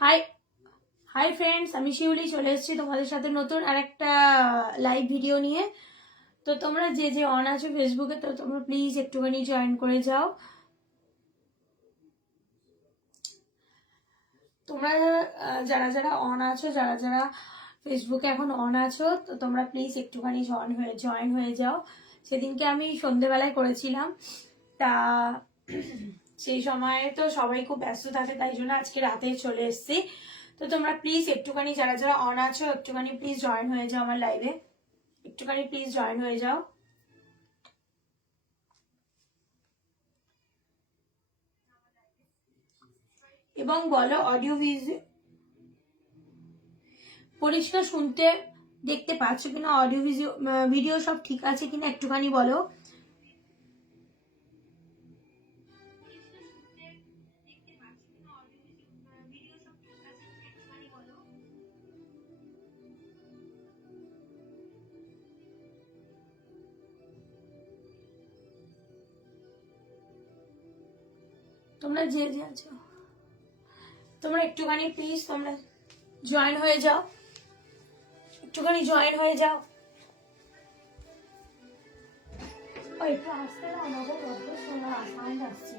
High hi friends, আমি শিউলি চলে এসেছি তোমাদের সাথে নতুন আরেকটা লাইভ ভিডিও নিয়ে। তো তোমরা যে যে অন আছো ফেসবুকে, তো তোমরা প্লিজ একটুখানি জয়েন করে যাও। তোমরা যারা যারা অন আছো, যারা যারা ফেসবুকে এখন অন আছো, তো তোমরা প্লিজ একটুখানি জয়েন হয়ে যাও। সেদিনকে আমি সন্ধেবেলায় করেছিলাম, তা সেই সময় তো সবাই খুব ব্যস্ত থাকে, তাই জন্য আজকে রাতে চলে এসেছি। তো তোমরা প্লিজ একটুখানি যারা যারা অন আছো একটুখানি প্লিজ জয়েন হয়ে যাও আমার লাইভে, একটুখানি প্লিজ জয়েন হয়ে যাও। এবং বলো অডিও পরিষ্কার শুনতে দেখতে পাচ্ছ কিনা, অডিও ভিডিও সব ঠিক আছে কিনা একটুখানি বলো। তোমরা যে যে আছো তোমরা একটুখানি প্লিজ তোমরা জয়েন হয়ে যাও, একটুখানি জয়েন হয়ে যাও। একটু আসতে না, আমাকে বড্ড সাউন্ড আসছে।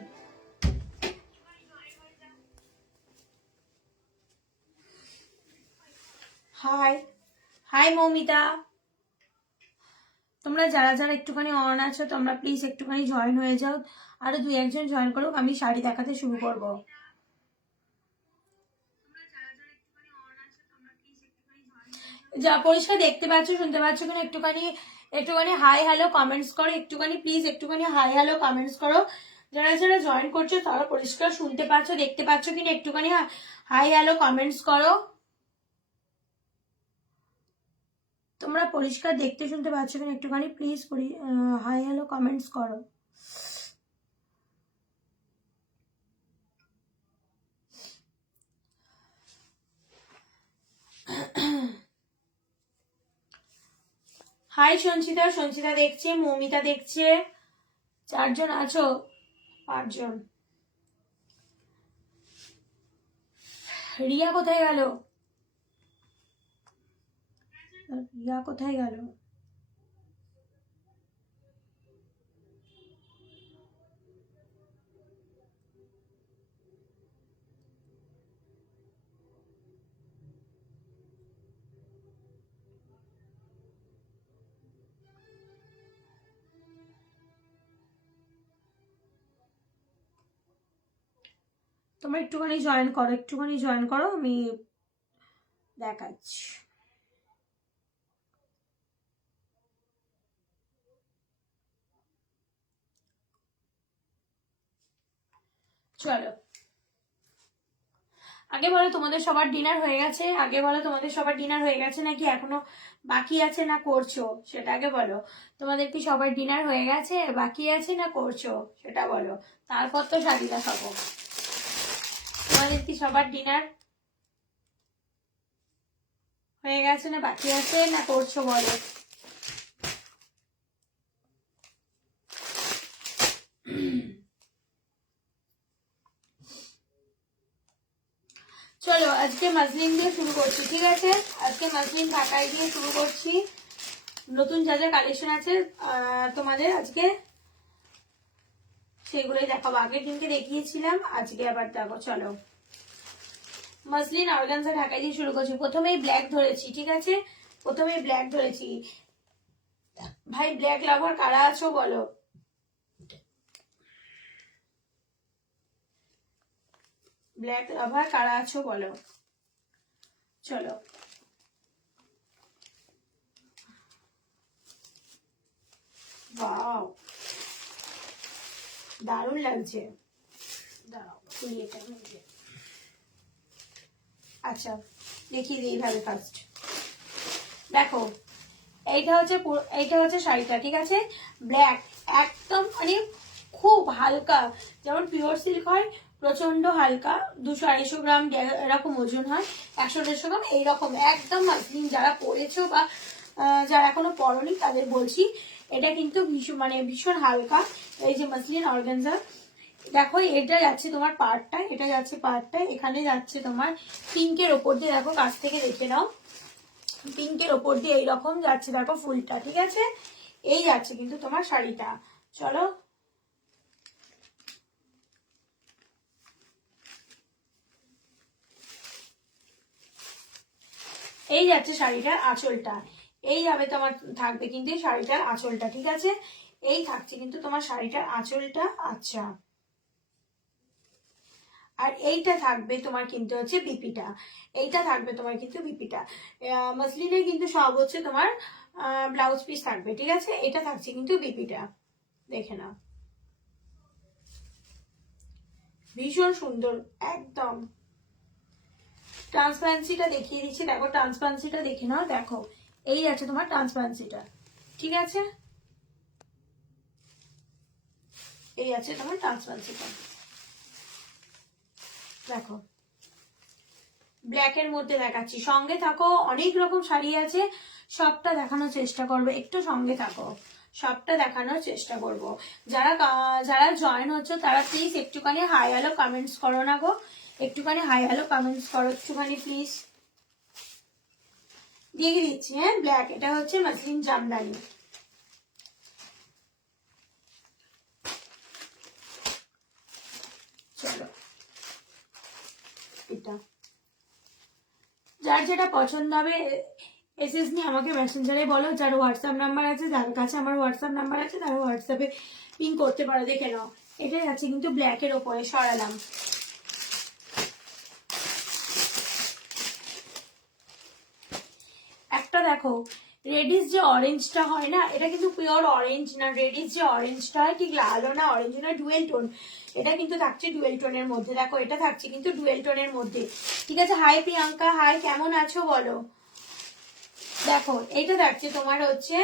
হাই হাই মৌমিতা, তোমরা যারা যারা একটুখানি অন আছো তোমরা প্লিজ একটুখানি জয়েন হয়ে যাও। আরো দুই একজন জয়েন করো, আমি শাড়ি দেখাতে শুরু করব। যা পরিষ্কার দেখতে পাচ্ছ শুনতে পাচ্ছ কিনা একটুখানি একটুখানি হাই হ্যালো কমেন্টস করো, একটুখানি প্লিজ একটুখানি হাই হ্যালো কমেন্টস করো। যারা যারা জয়েন করছো তারা পরিষ্কার শুনতে পাচ্ছ দেখতে পাচ্ছ কিনা একটুখানি হাই হ্যালো কমেন্টস করো। তোমরা পরিষ্কার দেখতে শুনতে পাচ্ছ কিনা একটুখানি প্লিজ হাই হ্যালো কমেন্টস করো। হাই সঞ্চিতা, সঞ্চিতা দেখছে, মৌমিতা দেখছে, চারজন আছো, পাঁচজন। রিয়া কোথায় গেল? রিয়া কোথায় গেল? তোমরা একটুখানি জয়েন করো, একটুখানি জয়েন করো, আমি দেখাচ্ছি। চলো আগে বলো তোমাদের সবার ডিনার হয়ে গেছে? আগে বলো তোমাদের সবার ডিনার হয়ে গেছে নাকি এখনো বাকি আছে না করছো, সেটা আগে বলো। তোমাদের কি সবার ডিনার হয়ে গেছে, বাকি আছে না করছো, সেটা বলো। তারপর তো শাড়ি দেখাবো। তোমাদের কি সবার ডিনার হয়ে গেছে না বাকি আছে না করছো বলো। চলো আজকে মাসলিন দিয়ে শুরু করছি, ঠিক আছে? আজকে মাসলিন ঢাকায় দিয়ে শুরু করছি। নতুন যা যা কালেকশন আছে তোমাদের আজকে সেগুলোই দেখাবো। আগের দিনকে দেখিয়েছিলাম, আজকে আবার দেখো। চলো মাসলিন অর্গানজা ঢাকায় দিয়ে শুরু করছি। প্রথমেই ব্ল্যাক ধরেছি, ঠিক আছে? প্রথমেই ব্ল্যাক ধরেছি। ভাই ব্ল্যাক লাভার কারা আছো বলো। ব্ল্যাক লাভার কারা আছো বলো। চলো ওয়াও দারুণ লাগছে। দাঁড়াও খুলি এটা। আচ্ছা দেখিয়ে দিই এইভাবে ফার্স্ট। দেখো এইটা হচ্ছে শাড়িটা, ঠিক আছে? ব্ল্যাক একদম মানে খুব হালকা, যেমন পিওর সিল্ক হয় প্রচন্ড হালকা, 200-250 গ্রাম এরকম ওজন হয়, 100-150 গ্রাম এইরকম, একদম মাসলিন। যারা পরেছো বা যারা এখনো পরনি তাদের বলছি, এটা কিন্তু ভীষণ মানে ভীষণ হালকা। এই যে মাসলিন অর্গানজা, দেখো এটা যাচ্ছে তোমার পার্টটা, এটা যাচ্ছে পার্টটা, এখানে যাচ্ছে তোমার পিঙ্কের ওপর দিয়ে, দেখো কাছ থেকে দেখে নাও, পিঙ্কের ওপর দিয়ে এইরকম যাচ্ছে, দেখো ফুলটা, ঠিক আছে? এই যাচ্ছে কিন্তু তোমার শাড়িটা। চলো এই যাচ্ছে শাড়িটার আঁচলটা, এই যাবে তোমার থাকবে কিন্তু এই শাড়িটার আঁচলটা, ঠিক আছে? এই থাকছে কিন্তু তোমার শাড়িটার আঁচলটা। আচ্ছা, আর এইটা থাকবে তোমার কিন্তু হচ্ছে বিপিটা, এইটা থাকবে তোমার কিন্তু বিপিটা। মসলিনের কিন্তু সব হচ্ছে তোমার ব্লাউজ পিস থাকবে, ঠিক আছে? এটা থাকছে কিন্তু বিপিটা, দেখে নাও, ভীষণ সুন্দর একদম। ট্রান্সপারেন্সিটা দেখিয়ে দিচ্ছি, দেখো ট্রান্সপারেন্সিটা দেখে নাও, দেখো এই আছে তোমার ট্রান্সপারেন্সিটা, ঠিক আছে? এই আছে তোমার ট্রান্সপারেন্সিটা, দেখো ব্ল্যাকের মধ্যে দেখাচ্ছি। সঙ্গে থাকো, অনেক রকম শাড়ি আছে, সবটা দেখানোর চেষ্টা করবো, একটু সঙ্গে থাকো, সবটা দেখানোর চেষ্টা করব। যারা যারা জয়েন হচ্ছে তারা প্লিজ একটুখানি হাই হ্যালো কমেন্টস করো না গো, একটুখানি হাই হ্যালো কমেন্টস করো একটুখানি প্লিজ। দিয়ে দিচ্ছি, হ্যাঁ ব্ল্যাক, এটা হচ্ছে মাসলিন জামদানি। চলো এটা যার যেটা পছন্দ হবে এসএস নিয়ে আমাকে মেসেঞ্জারে বলো, যার হোয়াটসঅ্যাপ নাম্বার আছে, যার কাছে আমার হোয়াটসঅ্যাপ নাম্বার আছে তারা হোয়াটসঅ্যাপে পিং করতে পারো। দেখে নাও, এটাই আছে কিন্তু ব্ল্যাকের ওপরে, সরালাম। একটা দেখো রেডিস যে অরেঞ্জটা হয় না, এটা কিন্তু পিওর অরেঞ্জ না, রেডিস যে অরেঞ্জটা হয় ঠিক লালও না অরেঞ্জ না, ডুয়েল টোন। এটা কিন্তু থাকছে ডুয়েল টোনের মধ্যে, দেখো এটা থাকছে কিন্তু ডুয়েল টোনের মধ্যে, ঠিক আছে? হাই প্রিয়াঙ্কা, হাই, কেমন আছো বলো? দেখো এইটা থাকছে তোমার হচ্ছে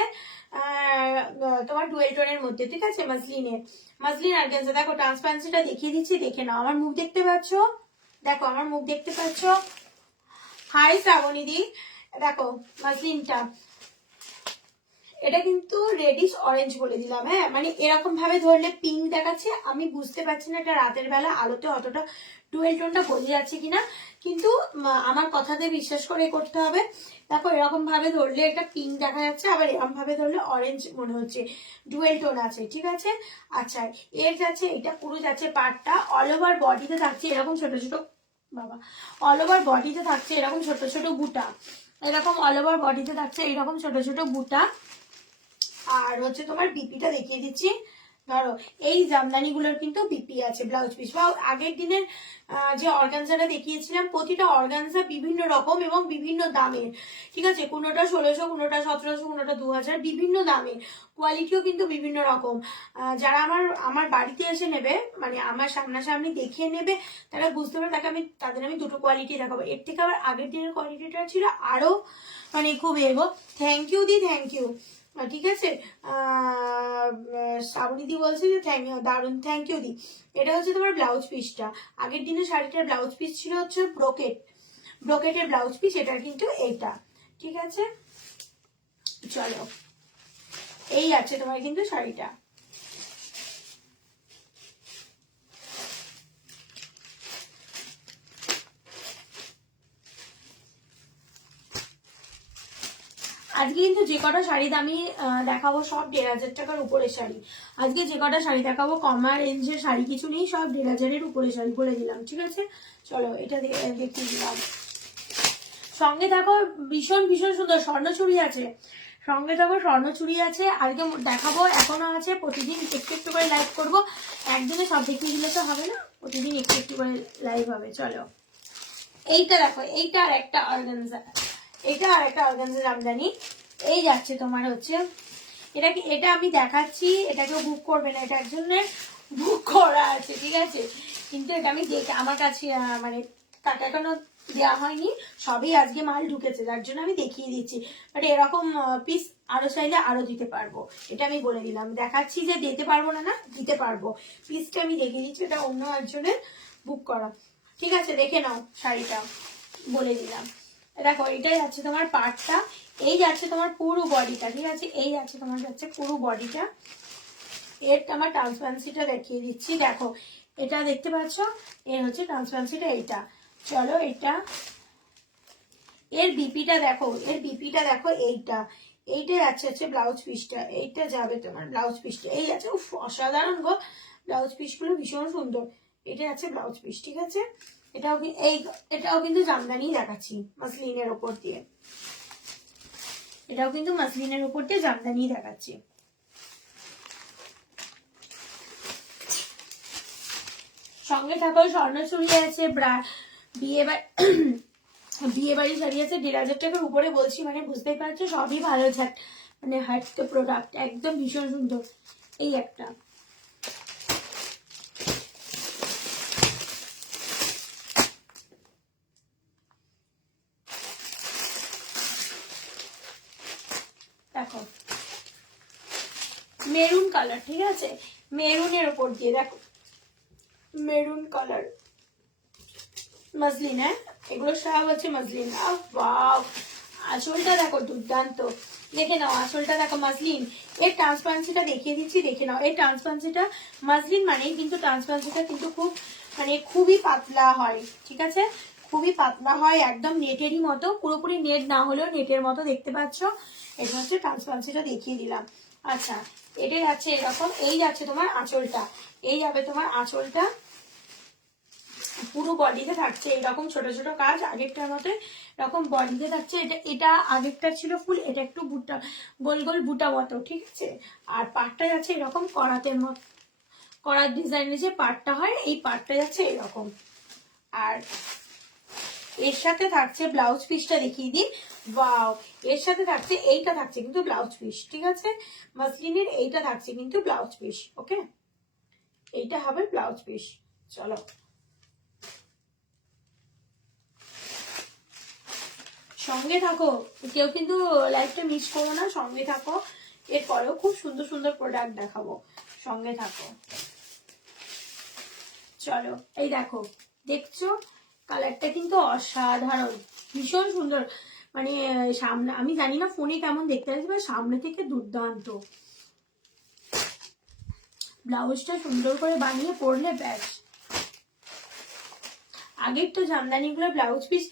তোমার ডুয়েল টোনের মধ্যে, ঠিক আছে? মাসলিনের, মাসলিন অর্গানজা। দেখো ট্রান্সপারেন্সিটা দেখিয়ে দিচ্ছি, দেখে নাও। আমার মুখ দেখতে পাচ্ছ? দেখো আমার মুখ দেখতে পাচ্ছ? হাই শ্রাবণী দি, দেখো মাসলিনটা, এটা কিন্তু রেডিশ অরেঞ্জ বলে দিলাম, হ্যাঁ মানে এরকম ভাবে ধরলে পিঙ্ক দেখাচ্ছে, আমি বুঝতে পারছি না এটা রাতের বেলা আলোতে অতটা ডুয়েল টোনটা বোঝা যাচ্ছে কিনা, কিন্তু আমার কথাতে বিশ্বাস করে করতে হবে। দেখো এরকম ভাবে ধরলে এটা পিঙ্ক দেখা যাচ্ছে, আবার এরকম ভাবে ধরলে অরেঞ্জ মনে হচ্ছে, ডুয়েল টোন আছে, ঠিক আছে? আচ্ছা, এর যাচ্ছে এটা পুরো যাচ্ছে পার্টটা, অল ওভার বডিতে থাকছে এরকম ছোট ছোট, বাবা, অল ওভার বডিতে থাকছে এরকম ছোট ছোট বুটা, এরকম অল ওভার বডিতে থাকছে এরকম ছোট ছোট বুটা। আর হচ্ছে তোমার বিপিটা দেখিয়ে দিচ্ছি, ধরো এই জামদানি গুলোর কিন্তু বিপি আছে, ব্লাউজ পিস। বা আগের দিনের যে অর্গানজাটা দেখিয়েছিলাম, প্রতিটা অর্গানজা বিভিন্ন রকম এবং বিভিন্ন দামের, ঠিক আছে? কোনোটা 1600, কোনোটা 1700, কোনোটা 2000, বিভিন্ন দামের, কোয়ালিটিও কিন্তু বিভিন্ন রকম। যারা আমার বাড়িতে এসে নেবে, মানে আমার সামনাসামনি দেখিয়ে নেবে, তারা বুঝতে পারবে, তাদের আমি দুটো কোয়ালিটি দেখাবো। এর থেকে আবার আগের দিনের কোয়ালিটিটা ছিল আরো মানে খুব এগো। থ্যাংক ইউ দি, থ্যাংক ইউ, ঠিক আছে? শ্রাবণীদি বলছে যে দারুন, থ্যাংক ইউ দি। এটা হচ্ছে তোমার ব্লাউজ পিসটা, আগের দিনের শাড়িটার ব্লাউজ পিস ছিল হচ্ছে ব্রোকেটের ব্লাউজ পিস, এটার কিন্তু এইটা, ঠিক আছে? চলো এই আছে তোমার কিন্তু শাড়িটা। আজকে কিন্তু যে কটা শাড়ি আমি দেখাবো সব 1500 টাকার উপরের শাড়ি। আজকে যে কটা শাড়ি দেখাবো কমা রেঞ্জের শাড়ি কিছু নেই, সব 1500-এর উপরে শাড়ি বলে দিলাম, ঠিক আছে? চলো এটা দেখিয়ে দিলাম। সঙ্গে থাকো, ভীষণ ভীষণ সুন্দর স্বর্ণচুড়ি আছে, সঙ্গে থাকো, স্বর্ণচুড়ি আছে আজকে দেখাবো, এখনো আছে। প্রতিদিন একটু একটু করে লাইভ করবো, একদিনে সব দেখিয়ে দিলে তো হবে না, প্রতিদিন একটু একটু করে লাইভ হবে। চলো এইটা দেখো, এইটা আর একটা অর্গানজা, এটা আর একটা অর্গানজা জামদানি। এই যাচ্ছে তোমার হচ্ছে, এটা আমি দেখাচ্ছি, এটাকে বুক করবে না, এটা একজনের বুক করা আছে, ঠিক আছে? কিন্তু এটা আমি আমার কাছে মানে টাকা এখনো দেওয়া হয়নি, সবই আজকে মাল ঢুকেছে, যার জন্য আমি দেখিয়ে দিচ্ছি। বাট এরকম পিস আরো চাইলে আরো দিতে পারবো, এটা আমি বলে দিলাম। দেখাচ্ছি যে দিতে পারবো না, না দিতে পারবো, পিসটা আমি দেখিয়ে দিচ্ছি, এটা অন্য একজনের বুক করো। ঠিক আছে, দেখে নাও শাড়িটা, বলে দিলাম। দেখো এটাই যাচ্ছে তোমার পাটটা, এই যাচ্ছে তোমার পুরো বডিটা। ঠিক আছে, এই যাচ্ছে তোমার যাচ্ছে পুরো বডিটা। এর আমার ট্রান্সপারেন্সিটা দেখিয়ে দিচ্ছি। দেখো এটা দেখতে পাচ্ছ, এর হচ্ছে ট্রান্সপারেন্সিটা এইটা। চলো এটা এর বিপিটা দেখো, এর বিপিটা দেখো এইটা। এইটা যাচ্ছে হচ্ছে ব্লাউজ পিসটা, এইটা যাবে তোমার ব্লাউজ পিসটা। এই আছে, উফ অসাধারণ গো, ব্লাউজ পিসগুলো ভীষণ সুন্দর। এটা যাচ্ছে ব্লাউজ পিস। ঠিক আছে, এটাও কিন্তু জামদানি দেখাচ্ছি মাসলিনের ওপর দিয়ে, এটাও কিন্তু মাসলিনের ওপর দিয়ে জামদানি দেখাচ্ছি। সঙ্গে থাকো, স্বর্ণচুরি আছে, বিয়ে বাড়ি শাড়ি আছে 1,500 টাকার উপরে বলছি, মানে বুঝতেই পারছো সবই ভালো ঝাট, মানে হাট তো প্রোডাক্ট একদম ভীষণ সুন্দর। এই একটা দেখো মেরুন কালার। ঠিক আছে, মেরুনের ওপর দিয়ে দেখো, মেরুন কালার মসলিন। হ্যাঁ, এগুলো সব হচ্ছে মসলিন। ওয়াও, আঁচলটা দেখো দুর্দান্ত, দেখে নাও আঁচলটা দেখো মসলিন। এর ট্রান্সপারেন্সিটা দেখিয়ে দিচ্ছি, দেখে নাও। এই ট্রান্সপারেন্সিটা মসলিন মানেই কিন্তু ট্রান্সপারেন্সিটা কিন্তু খুব মানে খুবই পাতলা হয়। ঠিক আছে, খুবই পাতলা হয়, একদম নেটেরই মতো, পুরোপুরি নেট না হলেও নেটের মতো দেখতে পাচ্ছ। এটা হচ্ছে ট্রান্সপারেন্সিটা দেখিয়ে দিলাম। আচ্ছা, এটা যাচ্ছে এরকম, এই যাচ্ছে তোমার আঁচলটা, এই যাবে তোমার আঁচলটা, পুরো বডিতে থাকছে এইরকম ছোট ছোট কাজ, আগেরটার মতো এরকম বডিতে থাকছে। এটা আগেরটা ছিল ফুল, এটা একটু বুটা গোল গোল বুটা মতো। ঠিক আছে, আর পাটটা যাচ্ছে এরকম করাতের মতো, করার ডিজাইনের যে পাটটা হয়, এই পাটটা যাচ্ছে এরকম। আর এর সাথে থাকছে ব্লাউজ পিসটা দেখিয়ে দিই। ওয়াও, এর সাথে থাকছে এইটা, থাকছে কিন্তু ব্লাউজ পিস। ঠিক আছে, মাসলিনের এইটা থাকছে কিন্তু ব্লাউজ পিস। ওকে, এইটা হবে ব্লাউজ পিস। চলো সঙ্গে থাকো, কেউ কিন্তু লাইভটা মিস করো না, সঙ্গে থাকো। এরপরেও খুব সুন্দর সুন্দর প্রোডাক্ট দেখাবো, সঙ্গে থাকো। চলো এই দেখো, দেখছো কালারটা কিন্তু অসাধারণ, ভীষণ সুন্দর। মানে সামনে আমি জানি না ফোনে কেমন দেখতে আসবে, সামনে থেকে দুর্দান্ত। ব্লাউজটা সুন্দর করে বানিয়ে পরলে ব্যাস। আগের তো জামদানিগুলো ব্লাউজ পিস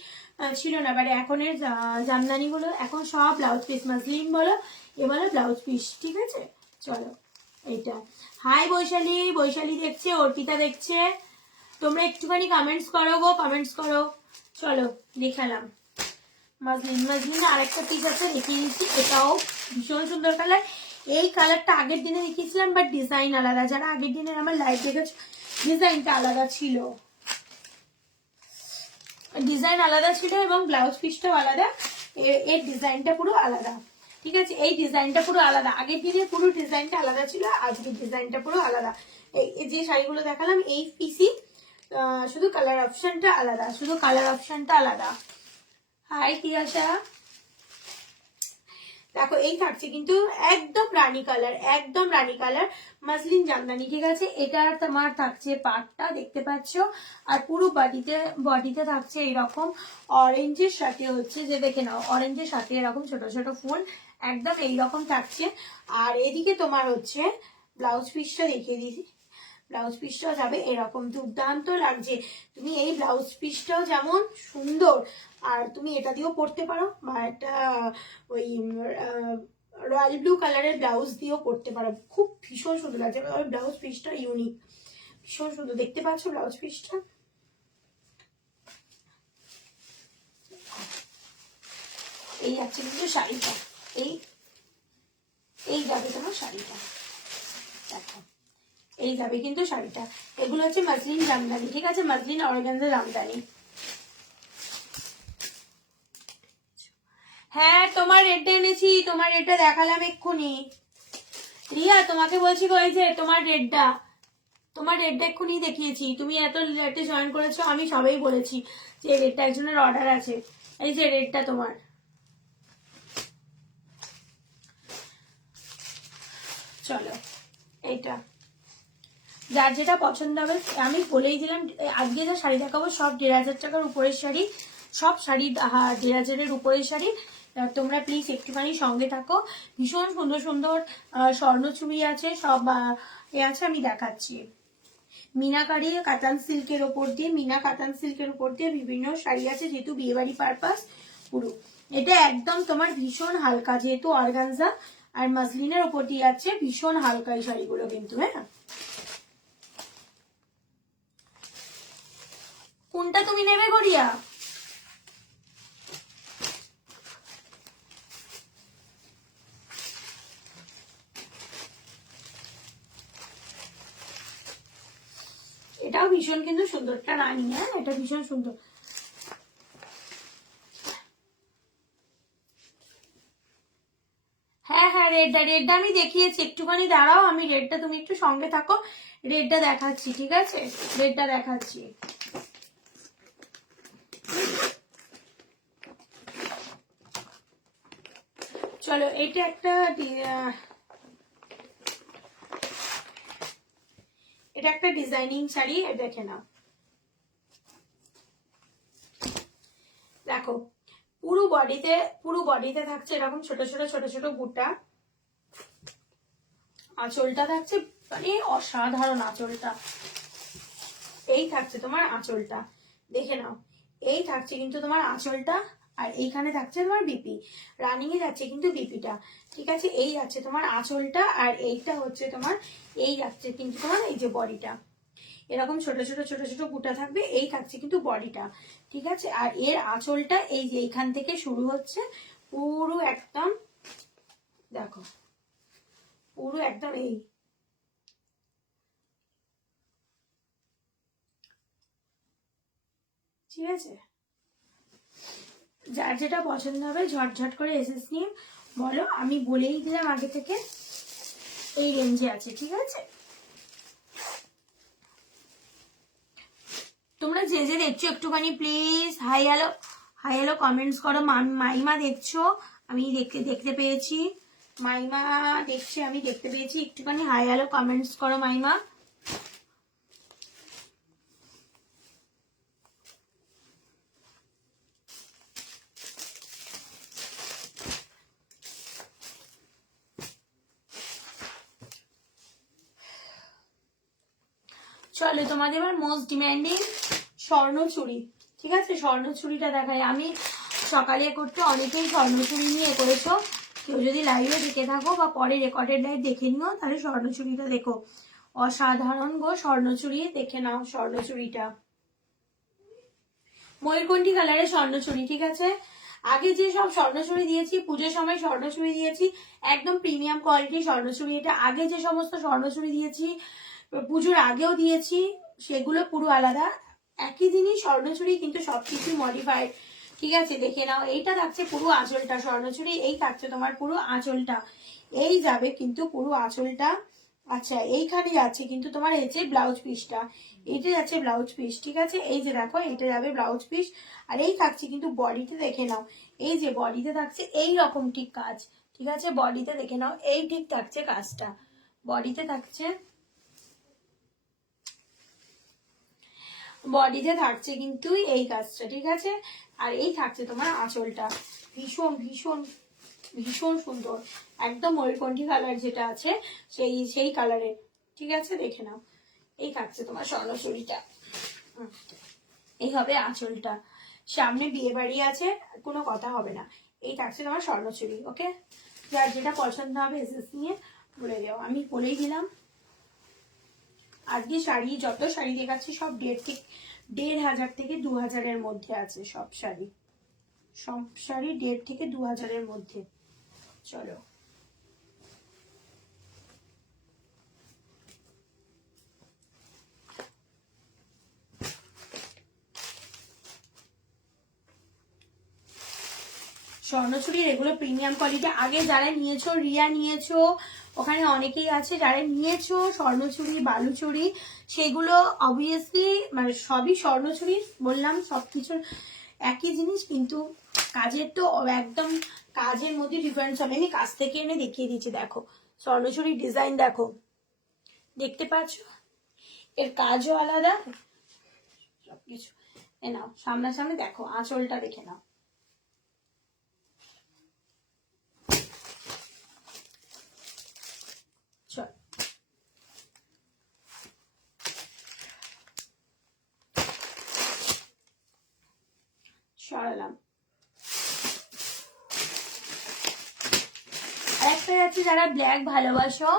ছিল না, বাট এখনের জামদানিগুলো এখন সব ব্লাউজ পিস, মাসলিন বলো এ বলো ব্লাউজ পিস। ঠিক আছে, চলো এইটা। হাই বৈশালী, বৈশালী দেখছে, অর্পিতা দেখছে, তোমরা একটুখানি কমেন্টস করো গো, কমেন্টস করো। চলো দেখালাম মাসলিন, মাসলিন আরেকটা পিস আছে দেখিয়ে দিচ্ছি, এটাও ভীষণ সুন্দর কালার। এই কালারটা আগের দিনে দেখিয়েছিলাম, বাট ডিজাইন আলাদা। যারা আগের দিনের আমার লাইভ দেখেছো, ডিজাইনটা আলাদা ছিল, ডিজাইন আলাদা ছিল এবং ব্লাউজ পিসটাও আলাদা, এর ডিজাইনটা পুরো আলাদা। ঠিক আছে, এই ডিজাইনটা পুরো আলাদা, আগের দিনে পুরো ডিজাইনটা আলাদা ছিল, আজকের ডিজাইনটা পুরো আলাদা। এই যে শাড়িগুলো দেখালাম এই পিসি, শুধু কালার অপশনটা আলাদা, শুধু কালার অপশনটা আলাদা। হাই তিয়াশা, দেখো এই থাকছে কিন্তু একদম রানী কালার, একদম রানী কালার মাসলিন জামদানি। ঠিক আছে, এটা তোমার থাকছে পাটটা দেখতে পাচ্ছ, আর পুরো বডিতে থাকছে এরকম অরেঞ্জের সাথে হচ্ছে যে দেখে নাও, অরেঞ্জের সাথে এরকম ছোট ছোট ফুল একদম এইরকম থাকছে। আর এদিকে তোমার হচ্ছে ব্লাউজ পিসটা দেখিয়ে দিয়েছি, ব্লাউজ পিসটাও যাবে এরকম, দুর্দান্ত লাগছে। তুমি এই ব্লাউজ পিসটাও যেমন সুন্দর, আর তুমি এটা দিয়েও পরতে পারো, বা একটা ওই রয়্যাল ব্লু কালারের ব্লাউজ দিয়েও পরতে পারো, খুব ভীষণ সুন্দর লাগছে। ওই ব্লাউজ পিসটা ইউনিক, ভীষণ সুন্দর দেখতে পাচ্ছ ব্লাউজ পিসটা। এই আছে কিন্তু শাড়িটা, এই যাবে তোমার শাড়িটা, দেখো এই যাবে কিন্তু শাড়িটা। এগুলো হচ্ছে মাসলিন জামদানি। ঠিক আছে, মাসলিন অর্গানজা জামদানি। হ্যাঁ তোমার রেডটা এনেছি, তোমার রেডটা দেখালাম এক্ষুনি। রিয়া তোমাকে বলছি ওই যে তোমার রেডটা, তোমার রেডটা এক্ষুনি দেখিয়েছি, তুমি এত লেটে জয়েন করেছো, আমি সবাই বলেছি যে রেডটা একজনের অর্ডার আছে। এই যে রেডটা তোমার, চলো এইটা যার যেটা পছন্দ হবে, আমি বলেই দিলাম আজকে যা শাড়ি দেখাবো সব 1,500 টাকার উপরের শাড়ি, সব শাড়ি 1,500-এর উপরের শাড়ি। তোমরা প্লিজ একটুখানি সঙ্গে থাকো। ভীষণ সুন্দর সুন্দর স্বর্ণচুড়ি আছে, সব এ আছে, আমি দেখাচ্ছি। মিনাকারি কাতান সিল্কের ওপর দিয়ে, মিনা কাতান সিল্কের উপর দিয়ে বিভিন্ন শাড়ি আছে, যেহেতু বিয়েবাড়ি পারপাস পুরো। এটা একদম তোমার ভীষণ হালকা, যেহেতু অর্গানজা আর মাসলিনের ওপর দিয়ে আছে, ভীষণ হালকা এই শাড়িগুলো কিন্তু। হ্যাঁ, কোনটা তুমি নেবে গড়িয়া? এটাও ভীষণ কিন্তু সুন্দরটা রানী। হ্যাঁ, এটা ভীষণ সুন্দর। হ্যাঁ হ্যাঁ, রেডটা আমি দেখিয়েছি, একটুখানি দাঁড়াও, আমি রেডটা, তুমি একটু সঙ্গে থাকো, রেডটা দেখাচ্ছি, ঠিক আছে? রেডটা দেখাচ্ছি। চলো, এটা একটা ডিজাইনিং শাড়ি, দেখে নাও। দেখো, পুরো বডিতে থাকছে এরকম ছোট ছোট ছোট ছোট বুটা। আঁচলটা থাকছে মানে অসাধারণ আঁচলটা। এই থাকছে তোমার আঁচলটা, দেখে নাও। এই থাকছে কিন্তু তোমার আঁচলটা, আর এইখানে থাকছে তোমার বিপি, রানিং এ যাচ্ছে কিন্তু বিপিটা, ঠিক আছে? এই যাচ্ছে তোমার আঁচলটা, আর এইটা হচ্ছে তোমার, এই যাচ্ছে কিন্তু তোমার এই যে বডিটা, এরকম ছোট ছোট ছোট ছোট বুটা থাকবে, এই থাকছে কিন্তু বডিটা, ঠিক আছে? আর এর আঁচলটা এই যে এইখান থেকে শুরু হচ্ছে পুরো একদম, দেখো পুরো একদম এই, ঠিক আছে? যার যেটা পছন্দ হবে ঝটঝট করে এসএস নিয়ে বলো, আমি বলেই দিলাম আগে থেকে এই রেঞ্জে আছে, ঠিক আছে? তোমরা যে যে দেখছো একটুখানি প্লিজ হাই হ্যালো কমেন্টস করো। মাইমা দেখছো, আমি দেখতে পেয়েছি, মাইমা দেখছে, আমি দেখতে পেয়েছি, একটুখানি হাই হ্যালো কমেন্টস করো মাইমা। চলো, তোমাদের এবার মোস্ট ডিমান্ডিং স্বর্ণচুড়ি, ঠিক আছে? স্বর্ণচুড়িটা দেখাই। আমি সকালে করতে অনেকেই স্বর্ণচুড়ি নিয়ে করেছো, কেউ যদি লাইভে দেখে থাকো বা পরে রেকর্ডেড লাইভ দেখে নিও, তাহলে স্বর্ণচুড়িটা দেখো, অসাধারণ গো স্বর্ণচুড়ি, দেখে নাও স্বর্ণচুড়িটা। ময়ূরকণ্ঠী কালারের স্বর্ণচুড়ি, ঠিক আছে? আগে যে সব স্বর্ণচুড়ি দিয়েছি, পুজোর সময় স্বর্ণচুড়ি দিয়েছি, একদম প্রিমিয়াম কোয়ালিটির স্বর্ণচুড়ি। এটা আগে যে সমস্ত স্বর্ণচুড়ি দিয়েছি, পুজোর আগেও দিয়েছি, সেগুলো পুরো আলাদা। একই জিনিস স্বর্ণচুড়ি, কিন্তু সবকিছু মডিফাইড, ঠিক আছে? দেখে নাও, এইটা থাকছে পুরো আঁচলটা স্বর্ণচুড়ি, এই থাকছে তোমার পুরো আঁচলটা, এই যাবে কিন্তু পুরো আঁচলটা। আচ্ছা, এইখানে যাচ্ছে কিন্তু তোমার এই যে ব্লাউজ পিসটা, এইটা যাচ্ছে ব্লাউজ পিস, ঠিক আছে? এই যে দেখো, এইটা যাবে ব্লাউজ পিস, আর এই থাকছে কিন্তু বডিতে, দেখে নাও, এই যে বডিতে থাকছে এই রকম ঠিক কাজ, ঠিক আছে? বডিতে দেখে নাও, এই ঠিক থাকছে কাজটা, বডিতে থাকছে, বডিতে থাকছে কিন্তু এই কাজটা, ঠিক আছে? আর এই থাকছে তোমার আঁচলটা, ভীষণ ভীষণ ভীষণ সুন্দর, একদম ময়ূরকণ্ঠী কালার যেটা আছে সেই কালারের, ঠিক আছে? দেখে নাও, এই থাকছে তোমার স্বর্ণচুড়িটা, এই হবে আঁচলটা। সামনে বিয়ে বাড়ি আছে, কোনো কথা হবে না, এই থাকছে তোমার স্বর্ণচুড়ি। ওকে, যার যেটা পছন্দ হবে এসএস নিয়ে বলে দেও, আমি বলেই দিলাম। আজকে শাড়ি, যত শাড়ি দেখাচ্ছি সব 1,500 থেকে 2,000-এর মধ্যে আছে, সব শাড়ি 1,500 থেকে 2,000-এর মধ্যে। চলো, স্বর্ণচুড়ির এগুলো প্রিমিয়াম কোয়ালিটি। আগে যারা নিয়েছো, রিয়া নিয়েছো, ওখানে অনেকেই আছে যারা নিয়েছো স্বর্ণচুড়ি, বালুচুড়ি, সেগুলো অবভিয়াসলি মানে সবই স্বর্ণচুড়ি বললাম, সবকিছুর একই জিনিস, কিন্তু কাজের তো একদম, কাজের মধ্যে ডিফারেন্স হবে। আমি কাজ থেকে এনে দেখিয়ে দিচ্ছি, দেখো স্বর্ণচুড়ির ডিজাইন দেখো, দেখতে পাচ্ছ? এর কাজও আলাদা সবকিছু। এ নাও সামনাসামনি দেখো, আঁচলটা দেখে নাও। চল সরালাম। আরেকটা আছে, যারা ব্ল্যাক ভালোবাসো,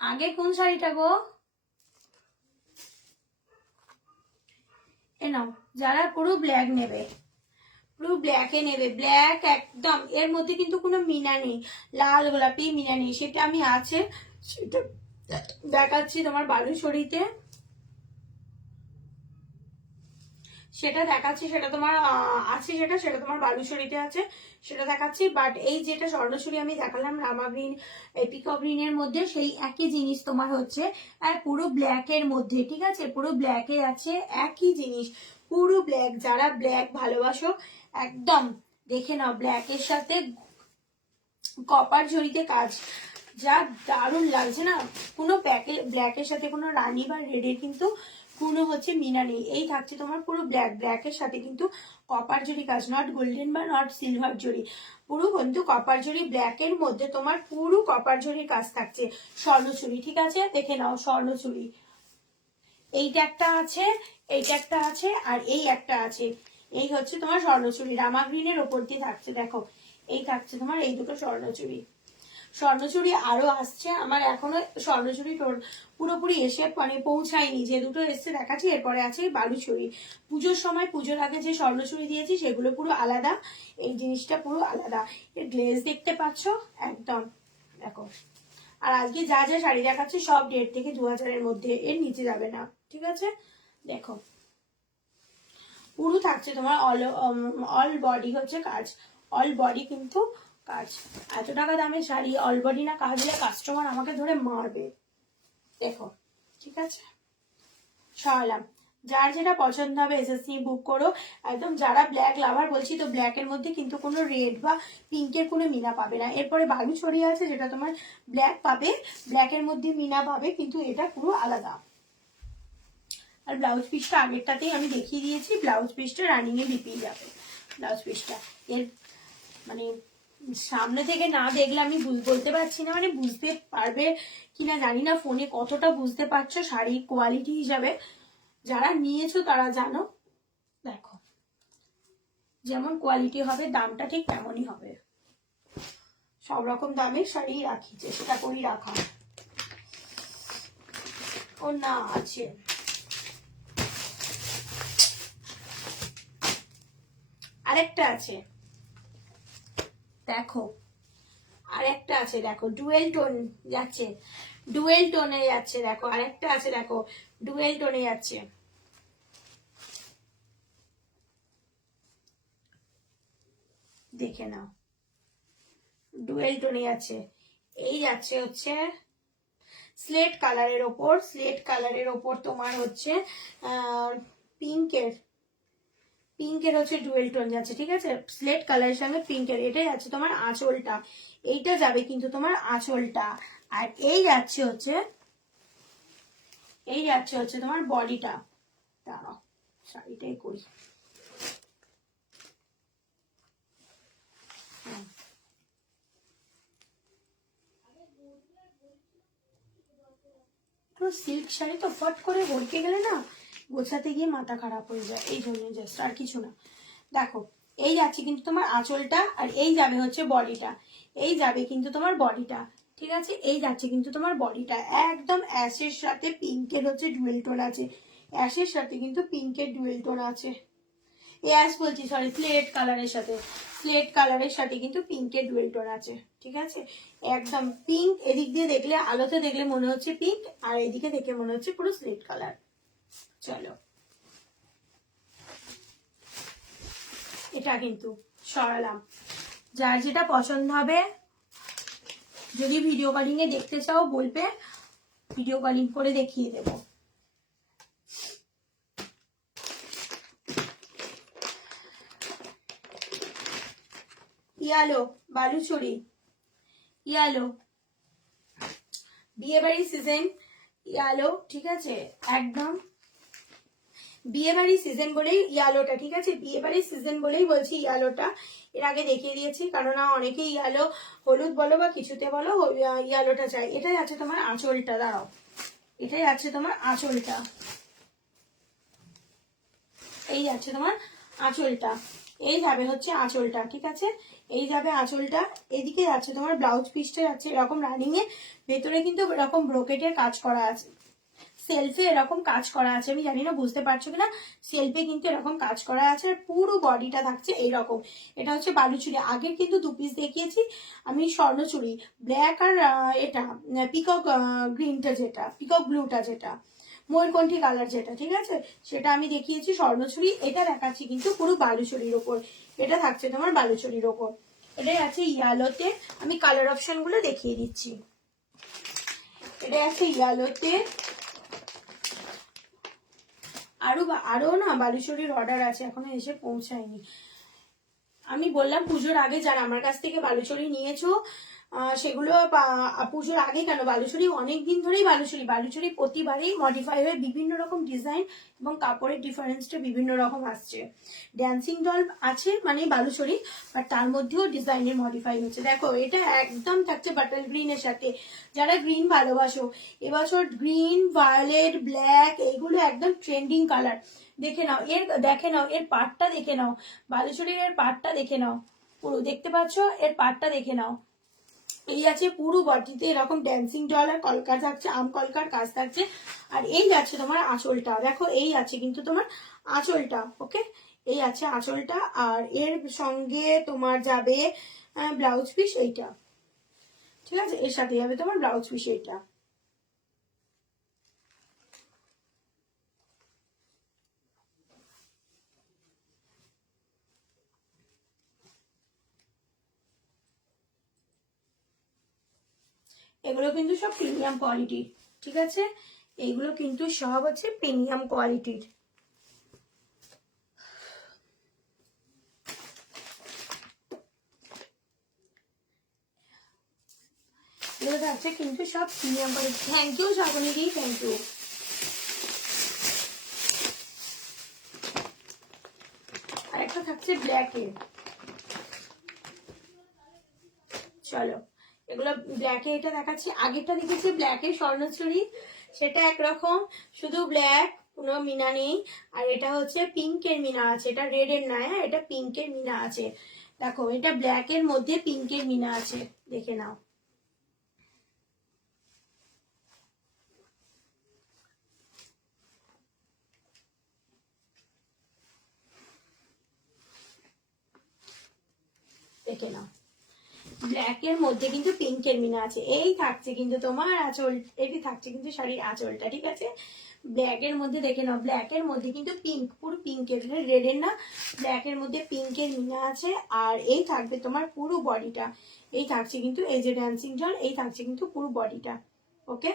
আগে কোন শাড়িটা গো? এ নাও, যারা পুরো ব্ল্যাক নেবে, পুরো ব্ল্যাকে নেবে, ব্ল্যাক একদম, এর মধ্যে কিন্তু কোনো মিনা নেই, লাল গোলাপি মিনা নেই, সেটা আমি আছে সেটা দেখাচ্ছি তোমার বালুচরীতে, সেটা দেখাচ্ছি, সেটা তোমার আছে, সেটা সেটা তোমার বালুচরীতে আছে, সেটা দেখাচ্ছি। বাট এই যেটা স্বর্ণচুরি আমি দেখালাম রামা গ্রিন, পিকক গ্রিনের মধ্যে, সেই একই জিনিস তোমার হচ্ছে পুরো ব্ল্যাকের মধ্যে, ঠিক আছে, পুরো ব্ল্যাকে আছে, একই জিনিস পুরো ব্ল্যাক। যারা ব্ল্যাক ভালোবাসো একদম দেখে নাও, ব্ল্যাকের সাথে কপার জড়িতে কাজ, যা দারুণ লাগছে না। কোনো ব্ল্যাকের সাথে কোনো রানী বা রেডের কিন্তু কোনো হচ্ছে মিনা নেই। এই থাকছে তোমার পুরো ব্ল্যাকের সাথে কিন্তু কপার জড়ি কাজ, নট গোল্ডেন বা নট সিলভার জড়ি, পুরো কিন্তু কপার জড়ি, ব্ল্যাকের মধ্যে তোমার পুরো কপার জড়ির কাজ থাকছে। স্বর্ণচুরি, ঠিক আছে, দেখে নাও স্বর্ণচুরি। এইটা একটা আছে, এইটা একটা আছে, আর এই একটা আছে। এই হচ্ছে তোমার স্বর্ণচুরি, রামা গ্রিনের ওপর দিয়ে থাকছে, দেখো এই থাকছে তোমার এই দুটো স্বর্ণচুরি। স্বর্ণচুরি আরো আসছে আমার, এখনো স্বর্ণচুরি পুরোপুরি এসে মানে পৌঁছায়নি, যে দুটো এসছে দেখাচ্ছি, এরপরে আছে বালুচুরি। পুজোর সময়, পুজোর আগে যে স্বর্ণচুরি দিয়েছি সেগুলো পুরো আলাদা, এই জিনিসটা পুরো আলাদা। এর গ্লেজ দেখতে পাচ্ছ একদম, দেখো। আর আজকে যা যা শাড়ি দেখাচ্ছি সব 1.5 থেকে 2000-এর মধ্যে, এর নিচে যাবে না, ঠিক আছে। দেখো পুরো থাকছে তোমার অল বডি হচ্ছে কাজ, অল বডি কিন্তু কাজ। এত টাকা দামের শাড়ি অল বডি না কাজ হলে কাস্টমার আমাকে ধরে মারবে, দেখো, ঠিক আছে। সরালাম। যার যেটা পছন্দ হবে এসএসসি বুক করো একদম। যারা ব্ল্যাক লাভার, বলছি তো ব্ল্যাকের মধ্যে কিন্তু কোনো রেড বা পিঙ্কের কোনো মিনা পাবে না। এরপরে বালুচরী আছে, যেটা তোমার ব্ল্যাক পাবে, ব্ল্যাকের মধ্যে মিনা পাবে, কিন্তু এটা পুরো আলাদা। আর ব্লাউজ পিসটা আগেরটাতেই আমি দেখিয়ে দিয়েছি, ব্লাউজ পিসটা রানিং এ লিপিয়ে যাবে ব্লাউজ পিসটা। এর মানে সামনে থেকে না দেখলে আমি বলতে পারছি না, মানে বুঝতে পারবে কিনা জানি না ফোনে কতটা বুঝতে পারছো শাড়ির কোয়ালিটি হিসাবে, যারা নিয়েছো তারা জানো। দেখো যেমন কোয়ালিটি হবে দামটা ঠিক তেমনই হবে। সব রকম দামের শাড়ি রাখি, চেষ্টা করি রাখা। ও না আছে, আরেকটা আছে দেখো, আরেকটা আছে দেখো, ডুয়েল টোন যাচ্ছে, ডুয়েল টোনে যাচ্ছে, দেখো আরেকটা আছে, দেখো ডুয়েল টোনে যাচ্ছে, দেখে নাও ডুয়েল টোনে যাচ্ছে। এই যাচ্ছে হচ্ছে স্লেট কালারের ওপর, স্লেট কালারের ওপর তোমার হচ্ছে পিঙ্কের, পিঙ্কের হচ্ছে ডুয়েল টোন যাচ্ছে, ঠিক আছে, স্লেট কালারের সঙ্গে পিঙ্কের। এটাই যাচ্ছে তোমার আঁচলটা, এইটা যাবে কিন্তু তোমার আঁচলটা। আর এই যাচ্ছে হচ্ছে, এই যাচ্ছে হচ্ছে তোমার বডিটা। দাঁড়াও শাড়িটাই করি, সিল্ক শাড়ি তো ফট করে ভরকে গেলে না গোছাতে গিয়ে মাথা খারাপ হয়ে যায়, এই জন্য জাস্ট, আর কিছু না। দেখো এই যাচ্ছে কিন্তু তোমার আঁচলটা, আর এই যাবে হচ্ছে বডিটা, এই যাবে কিন্তু তোমার বডিটা, ঠিক আছে। এই যাচ্ছে কিন্তু তোমার বডিটা একদম অ্যাশের সাথে পিঙ্কের হচ্ছে ডুয়েল টোন আছে, অ্যাশের সাথে কিন্তু পিঙ্কের ডুয়েল টোন আছে, অ্যাশ বলছি সরি, স্লেট কালারের সাথে, স্লেট কালারের সাথে কিন্তু পিঙ্কের ডুয়েল টোন আছে, ঠিক আছে। একদম পিঙ্ক, এদিক দিয়ে দেখলে আলোতে দেখলে মনে হচ্ছে পিঙ্ক, আর এদিকে দেখে মনে হচ্ছে পুরো স্লেট কালার। চলো এটা কিন্তু সরালাম। যার যেটা পছন্দ হবে, যদি ভিডিও কলিং এ দেখতে চাও বলবে, ভিডিও কলিং করে দেখিয়ে দেব। ইয়ালো বালুচরী, ইয়ালো বিয়ে বাড়ি সিজন ইয়ালো, ঠিক আছে, একদম বিয়ে বাড়ির সিজন বলেই ইয়ালোটা, ঠিক আছে, বিয়ে বাড়ির সিজন বলেই বলছি ইয়ালোটা। এর আগে দেখিয়ে দিয়েছি, কারণ অনেকেই ইয়ালো হলুদ বলো বা কিছুতে বলো ইয়ালোটা চাই। এটাই আছে তোমার আঁচলটা, দাঁড়াও, এটাই আছে তোমার আঁচলটা, এই আছে তোমার আঁচলটা, এই যাবে হচ্ছে আঁচলটা, ঠিক আছে, এই যাবে আঁচলটা। এদিকে যাচ্ছে তোমার ব্লাউজ পিসটা যাচ্ছে এরকম রানিং এ, ভেতরে কিন্তু এরকম ব্রোকেটের কাজ করা আছে, সেলফে এরকম কাজ করা আছে, আমি জানি না বুঝতে পারছো কিনা, সেলফে কিন্তু এরকম কাজ করা আছে, আর পুরো বডিটা থাকছে এইরকম। এটা হচ্ছে বালুচুরি, আগের কিন্তু 2 পিস দেখিয়েছি আমি স্বর্ণচুরি, ব্ল্যাক আর এটা পিকক গ্রিনটা, যেটা পিকক ব্লুটা, যেটা ময়ূরকণ্ঠী কালার যেটা, ঠিক আছে, সেটা আমি দেখিয়েছি স্বর্ণচুরি। এটা দেখাচ্ছি কিন্তু পুরো বালুচুরির ওপর, এটা থাকছে তোমার বালুচুরির ওপর। এটাই আছে ইয়ালোতে, আমি কালার অপশন গুলো দেখিয়ে দিচ্ছি। এটা আছে ইয়ালোতে, আরো না বালুচুরির অর্ডার আছে, এখনো এসে পৌঁছায়নি। আমি বললাম পুজোর আগে যারা আমার কাছ থেকে বালুচুরি নিয়েছো সেগুলো পুজোর আগে কেন, বালুচুরি অনেক দিন ধরেই বালুচুরি প্রতিবারেই মডিফাই হয়ে বিভিন্ন রকম ডিজাইন এবং কাপড়ের ডিফারেন্সটা বিভিন্ন রকম আসছে। ড্যান্সিং ডল আছে মানে বালুচুরি, বাট তার মধ্যেও ডিজাইনের মডিফাই হচ্ছে। দেখো এটা একদম থাকছে বাটল গ্রিনের সাথে, যারা গ্রিন ভালোবাসো এবছর গ্রিন, ভায়োলেট, ব্ল্যাক এইগুলো একদম ট্রেন্ডিং কালার। দেখে নাও এর পাটটা দেখে নাও, বালুচুরির এর পাটটা দেখে নাও, পুরো দেখতে পাচ্ছ, এর পাটটা দেখে নাও। এই আছে পুরো বডিতে এরকম ড্যান্সিং ডল আর কলকা থাকছে, আম কলকার কাজ থাকছে। আর এই যাচ্ছে তোমার আঁচলটা, দেখো এই আছে কিন্তু তোমার আঁচলটা, ওকে, এই আছে আঁচলটা। আর এর সঙ্গে তোমার যাবে ব্লাউজ পিস এইটা, ঠিক আছে, এর সাথে যাবে তোমার ব্লাউজ পিস এইটা। এগুলো কিন্তু সব প্রিমিয়াম কোয়ালিটির, ঠিক আছে, এইগুলো কিন্তু সব হচ্ছে প্রিমিয়াম কোয়ালিটির। এগুলো থাকছে কিন্তু সব premium quality. Thank you Srabani di, thank you. আর একটা থাকছে ব্ল্যাকে, চলো এগুলো ব্ল্যাকে, এটা দেখাচ্ছি, আগেরটা দেখেছি ব্ল্যাকের স্বর্ণচুরি, সেটা একরকম, শুধু ব্ল্যাক, কোনো মিনা নেই। আর এটা হচ্ছে পিঙ্কের মিনা আছে, এটা রেড এর না, এটা পিঙ্কের মিনা আছে। দেখো এটা ব্ল্যাকের মধ্যে পিঙ্কের মিনা আছে, দেখে নাও। দেখে নাও, ব্ল্যাকের মধ্যে কিন্তু পিঙ্কের মিনা আছে। এই থাকছে কিন্তু তোমার আঁচল, এটি থাকছে কিন্তু শাড়ির আঁচলটা, ঠিক আছে, ব্ল্যাকের মধ্যে দেখে নাও, ব্ল্যাকের মধ্যে কিন্তু পিঙ্ক, পুরো পিঙ্কের, রেড এর না, ব্ল্যাকের মধ্যে পিঙ্কের মিনা আছে। আর এই থাকবে তোমার পুরো বডিটা, এই থাকছে কিন্তু এই যে ড্যান্সিং ডল, এই থাকছে কিন্তু পুরো বডিটা, ওকে,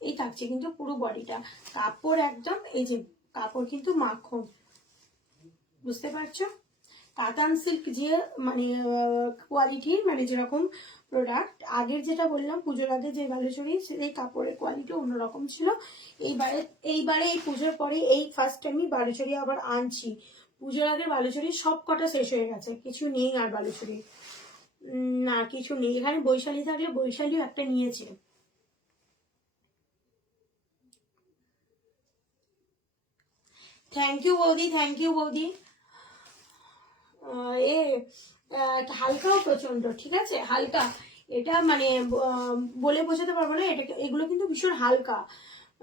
এই থাকছে কিন্তু পুরো বডিটা। কাপড় একদম এই যে কাপড় কিন্তু মাখন, বুঝতে পারছো, কাতান সিল্ক যে মানে কোয়ালিটির, মানে যেরকম প্রোডাক্ট, আগের যেটা বললাম পুজোর আগে যে বালুচুরি, সেই কাপড়ের কোয়ালিটি অন্যরকম ছিল। এইবারে এই পুজোর পরে এই ফার্স্ট টাইমই বালুচুরি আবার আনছি। পুজোর আগে বালুচুরি সব কটা শেষ হয়ে গেছে, কিছু নেই আর বালুচুরি, না কিছু নেই। এখানে বৈশালী থাকলে বৈশালীও একটা নিয়েছে। থ্যাংক ইউ বৌদি, থ্যাংক ইউ বৌদি। এ হালকাও প্রচন্ড, ঠিক আছে, হালকা, এটা মানে বলে বোঝাতে পারবো না, এটা এগুলো কিন্তু ভীষণ হালকা।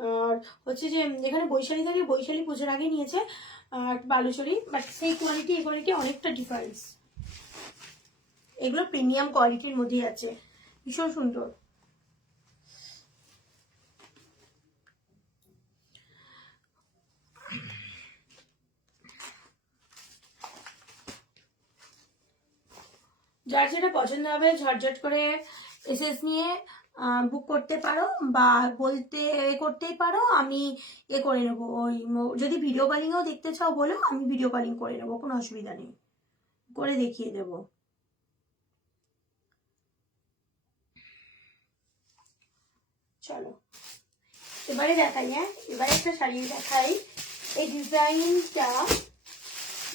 আর হচ্ছে যে এখানে বৈশালী থাকে, বৈশালী পুজোর আগে নিয়েছে আর বালুচরি, বাট সেই কোয়ালিটি এই কোয়ালিটি অনেকটা ডিফারেন্স। এগুলো প্রিমিয়াম কোয়ালিটির মধ্যেই আছে, ভীষণ সুন্দর। যার যেটা পছন্দ হবে ঝটঝট করে এসএস নিয়ে বুক করতে পারো, বা বলতে করতেই পারো, আমি করে নেবো। ওই যদি ভিডিও কলিংও দেখতে চাও বলো, আমি ভিডিও কলিং করে নেবো, কোনো অসুবিধা নেই, করে দেখিয়ে দেবো। চলো এবারে দেখাই, হ্যাঁ এবারে একটা শাড়ি দেখাই। এই ডিজাইনটা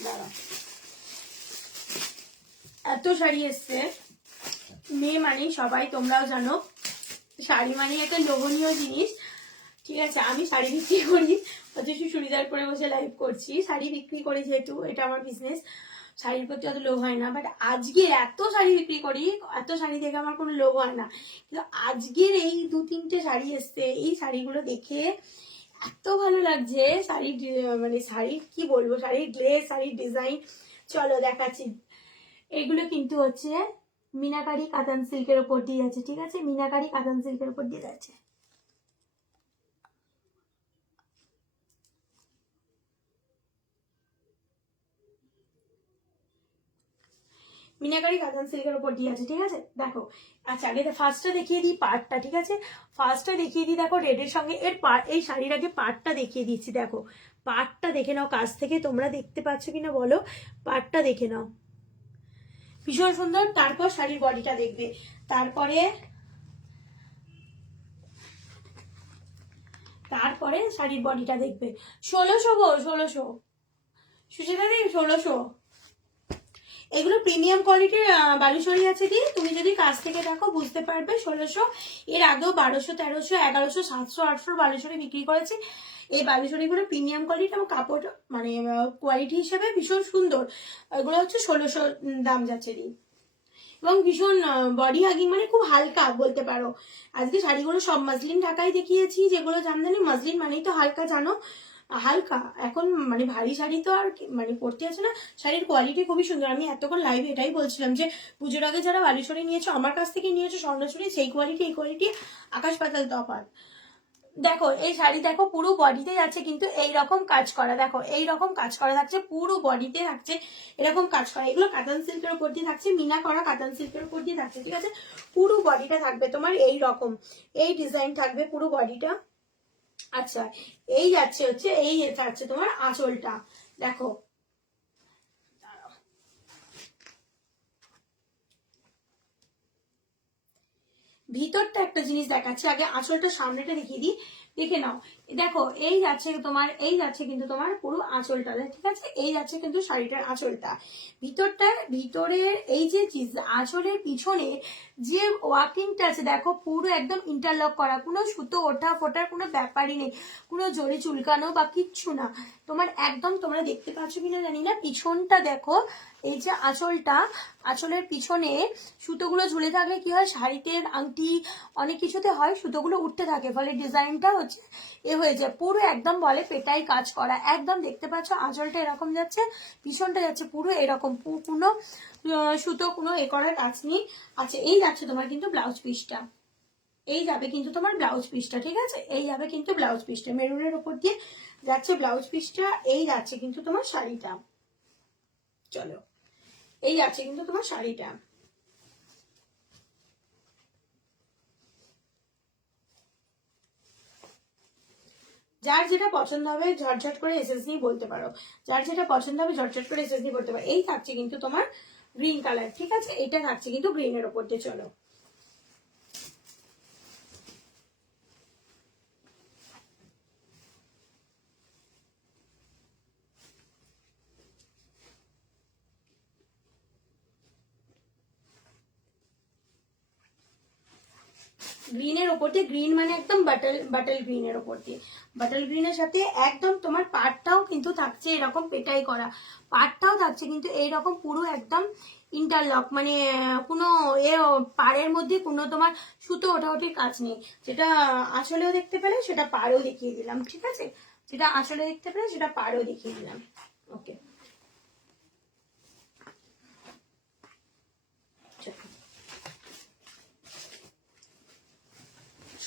দাঁড়া, এত শাড়ি এসছে। মেয়ে মানে সবাই তোমরাও জানো শাড়ি মানে একটা লোভনীয় জিনিস, ঠিক আছে। আমি শাড়ি বিক্রি করি, অথচ চুড়িদার পরে বসে লাইভ করছি। শাড়ি বিক্রি করি যেহেতু, এটা আমার বিজনেস, শাড়ির প্রতি অত লোভ হয় না। বাট আজকে এত শাড়ি বিক্রি করি, এত শাড়ি দেখে আমার কোনো লোভ হয় না, কিন্তু আজকের এই 2-3টে শাড়ি এসছে, এই শাড়িগুলো দেখে এত ভালো লাগছে। শাড়ির মানে শাড়ির কি বলবো, শাড়ির গ্লেজ, শাড়ির ডিজাইন, চলো দেখাচ্ছি। এগুলো কিন্তু হচ্ছে মিনাকারি কাতান সিল্কের উপর দিয়ে যাচ্ছে, ঠিক আছে, মিনাকারি কাতান সিল্কের উপর দিয়ে যাচ্ছে। মিনাকারি কাতান সিল্কের উপর দিয়ে আছে, ঠিক আছে। দেখো আচ্ছা আগে ফার্স্টটা দেখিয়ে দিই পার্টটা, ঠিক আছে। ফার্স্টটা দেখিয়ে দিই, দেখো রেডের সঙ্গে এর এই শাড়ির আগে পার্টটা দেখিয়ে দিচ্ছি। দেখো পার্টটা দেখে নাও কাছ থেকে, তোমরা দেখতে পাচ্ছ কিনা বলো, পার্টটা দেখে নাও, ভীষণ সুন্দর। তারপর শাড়ির বডিটা দেখবে, তারপরে শাড়ির বডিটা দেখবে। 1600 গো, 1600 সুচিতা দি, 1600। এগুলো প্রিমিয়াম কোয়ালিটির বালুশরী আছে দি, তুমি যদি কাছ থেকে দেখো বুঝতে পারবে। 1600, এর আগেও 1200, 1300, 1100, 700, 800 বালুশরী বিক্রি করেছি। এই বালুশরীগুলো প্রিমিয়াম কোয়ালিটি এবং কাপড় মানে কোয়ালিটি হিসেবে ভীষণ সুন্দর। এগুলো হচ্ছে 1600 দাম যাচ্ছে দি, এবং ভীষণ বডি হাগিং, মানে খুব হালকা বলতে পারো। আজকে শাড়িগুলো সব মাসলিন ঢাকায় দেখিয়েছি, যেগুলো জানদানি মাসলিন মানেই তো হালকা, জানো হালকা। এখন মানে ভারী শাড়ি তো আর মানে পরতে আছে না, শাড়ির কোয়ালিটি খুবই সুন্দর। আমি এতক্ষণ লাইভে এটাই বলছিলাম যে পুজোর আগে যারা বালুশরী নিয়েছো, আমার কাছ থেকে নিয়েছো স্বর্ণচুরি, সেই কোয়ালিটি এই কোয়ালিটি আকাশ পাতাল তফাৎ। দেখো এই শাড়ি দেখো পুরো বডিতে যাচ্ছে কিন্তু এইরকম কাজ করা, দেখো এইরকম কাজ করা থাকছে, পুরো বডিতে থাকছে এরকম কাজ করা। এগুলো কাতান সিল্কের উপর দিয়ে থাকছে, মিনা করা কাতান সিল্কের উপর দিয়ে থাকছে, ঠিক আছে। পুরো বডিটা থাকবে তোমার এই রকম, এই ডিজাইন থাকবে পুরো বডিটা। আচ্ছা এই যাচ্ছে হচ্ছে, এই যাচ্ছে তোমার আঁচলটা, দেখো ভিতরটা একটা জিনিস দেখাচ্ছে, আগে আঁচলটা সামনেটা দেখিয়ে দিই, দেখে নাও। দেখো এই যাচ্ছে তোমার, এই যাচ্ছে কিন্তু তোমার পুরো আঁচলটা, ঠিক আছে, এই যাচ্ছে কিন্তু শাড়িটার আঁচলটা। ভিতরের এই যে আঁচলের পিছনে যে ওয়ার্কিংটা আছে দেখো, পুরো একদম ইন্টারলক করা, কোনো সুতো ওঠা ফোটার কোনো ব্যাপারই নেই, কোনো জড়ি চুলকানো বা কিচ্ছু না তোমার। একদম তোমরা দেখতে পাচ্ছ কিনা জানি না, পিছনটা দেখো, এই যে আঁচলটা, আঁচলের পিছনে সুতোগুলো ঝুলে থাকলে কি হয়, শাড়িতে আংটি অনেক কিছুতে হয়, সুতোগুলো উঠতে থাকে, ফলে ডিজাইনটা হচ্ছে এ হয়ে যায় পুরো একদম বলে পেটাই কাজ করা। একদম দেখতে পাচ্ছ আঁচলটা এরকম যাচ্ছে, পিছনটা যাচ্ছে পুরো এরকম, কোনো সুতো কোনো এ করার কাজ নেই। আচ্ছা এই যাচ্ছে তোমার কিন্তু ব্লাউজ পিসটা, এই যাবে কিন্তু তোমার ব্লাউজ পিসটা, ঠিক আছে, এই যাবে কিন্তু ব্লাউজ পিসটা, মেরুনের উপর দিয়ে যাচ্ছে ব্লাউজ পিসটা। এই যাচ্ছে কিন্তু তোমার শাড়িটা, চলো এই যাচ্ছে কিন্তু তোমার শাড়িটা। যার যেটা পছন্দ হবে ঝটঝট করে এসএস নিয়ে বলতে পারো, যার যেটা পছন্দ হবে ঝটঝট করে এসএস নিয়ে বলতে পারো। এই থাকছে কিন্তু তোমার গ্রিন কালার, ঠিক আছে, এটা থাকছে কিন্তু গ্রিনের ওপর দিয়ে। চলো গ্রিনের ওপর দিয়ে, গ্রিন মানে একদম বাটল গ্রিনের ওপর দিয়ে, বাটল গ্রিনের সাথে একদম তোমার পাড়টাও কিন্তু থাকছে এরকম পেটাই করা, পাড়টাও থাকছে কিন্তু এইরকম পুরো একদম ইন্টারলক, মানে কোনো এ পাড়ের মধ্যে কোনো তোমার সুতো ওঠাউটির কাজ নেই। যেটা আসলেও দেখতে পেলে সেটা পাড়েও দেখিয়ে দিলাম, ঠিক আছে, যেটা আসলে দেখতে পেলে সেটা পাড়েও দেখিয়ে দিলাম। ওকে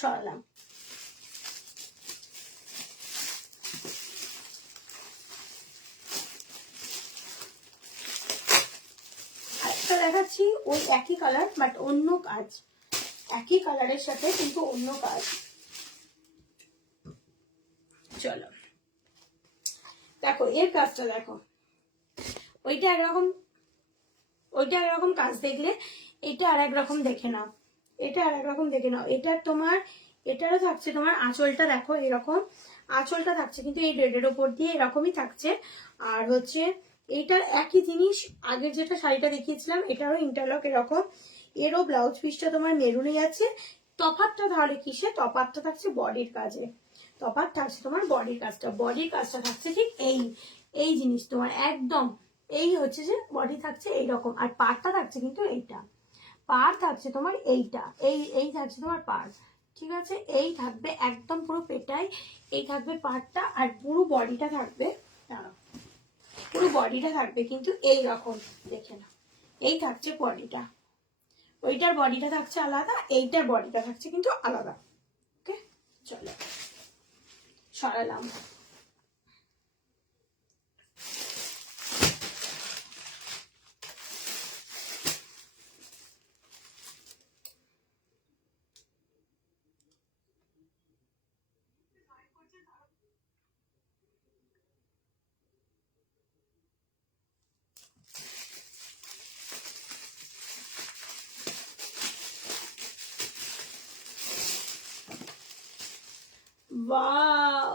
সরালাম। আরেকটা দেখাচ্ছি, ওই একই কালার বাট অন্য কাজ, একই কালারের সাথে কিন্তু অন্য কাজ। চলো দেখো এর কাজটা দেখো, ওইটা একরকম, ওইটা একরকম কাজ দেখলে এটা আর একরকম দেখে নাও, এটা আর একরকম দেখে নাও। এটা তোমার এটারও থাকছে তোমার আঁচলটা দেখো এরকম, আঁচলটা থাকছে কিন্তু এই রেডের ওপর দিয়ে এরকমই থাকছে। আর হচ্ছে এইটার একই জিনিস আগের যেটা শাড়িটা দেখিয়েছিলাম এটারও ইন্টারলক এরকম, এরও ব্লাউজ পিসটা তোমার মেরুনে আছে। তফাৎটা তাহলে কিসে? তফাৎটা থাকছে বডির কাজে, তফাৎ থাকছে তোমার বডির কাজটা, বডির কাজটা থাকছে ঠিক এই এই জিনিস তোমার একদম এই হচ্ছে যে বডি থাকছে এইরকম, আর পাড়টা থাকছে কিন্তু এইটা, পাড় থাকছে তোমার এইটা, এই এই থাকছে তোমার পাড়, ঠিক আছে? এই থাকবে একদম পুরো পেটাই, এই থাকবে পাড়টা, আর পুরো বডিটা থাকবে, দাঁড়াও, পুরো বডিটা থাকবে কিন্তু এই রকম, দেখে না, এই থাকছে বডিটা, ওইটার বডিটা থাকছে আলাদা, এইটার বডিটা থাকছে কিন্তু আলাদা। ওকে, চলো সরালাম। বাহ,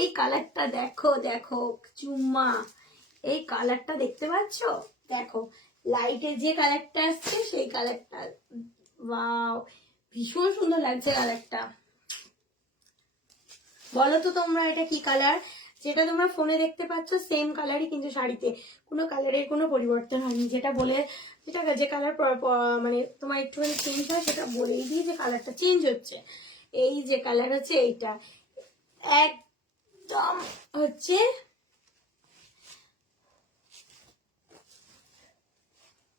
এই কালারটা দেখো, দেখো চুম্মা, এই কালারটা দেখতে পাচ্ছ? দেখো লাইটে যে কালারটা আসছে সেই কালারটা, ওয়াও ভীষণ সুন্দর লাগছে কালারটা। বলো তো তোমরা এটা কি কালার? যেটা তোমরা ফোনে দেখতে পাচ্ছ সেম কালারই কিন্তু শাড়িতে, কোনো কালারের কোনো পরিবর্তন হয়নি। যেটা বলে, যেটা যে কালার মানে তোমার একটুখানি চেঞ্জ হয় সেটা বলেই দিই যে কালারটা চেঞ্জ হচ্ছে। এই যে কালার হচ্ছে এইটা, একদম হচ্ছে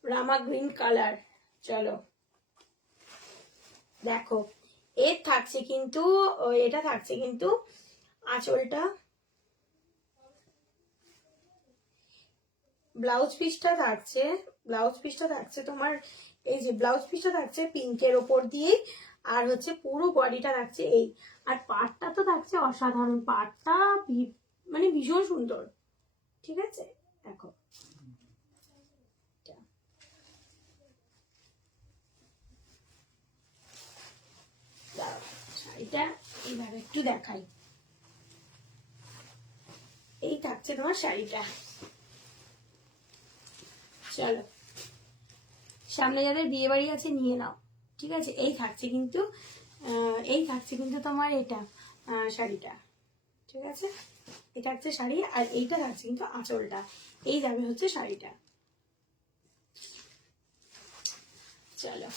রামা গ্রিন কালার। চলো দেখো, এর থাকছে কিন্তু, এটা থাকছে কিন্তু আঁচলটা, ব্লাউজ পিসটা থাকছে, ব্লাউজ পিসটা থাকছে তোমার এই যে ব্লাউজ পিসটা থাকছে পিঙ্কের ওপর দিয়ে, আর হচ্ছে পুরো বডিটা থাকছে এই, আর পাড়টা তো থাকছে অসাধারণ, পাড়টা মানে ভীষণ সুন্দর, ঠিক আছে? দেখো শাড়িটা এইভাবে একটু দেখাই, এই থাকছে তোমার শাড়িটা। চলো, সামনে যাদের বিয়ে বাড়ি আছে নিয়ে নাও, ঠিক আছে? এই থাকছে কিন্তু, এই থাকছে কিন্তু তোমার এটা শাড়িটা, ঠিক আছে? এটা হচ্ছে শাড়ি, আর এইটা থাকছে কিন্তু আঁচলটা, এই যাবে হচ্ছে শাড়িটা। চলো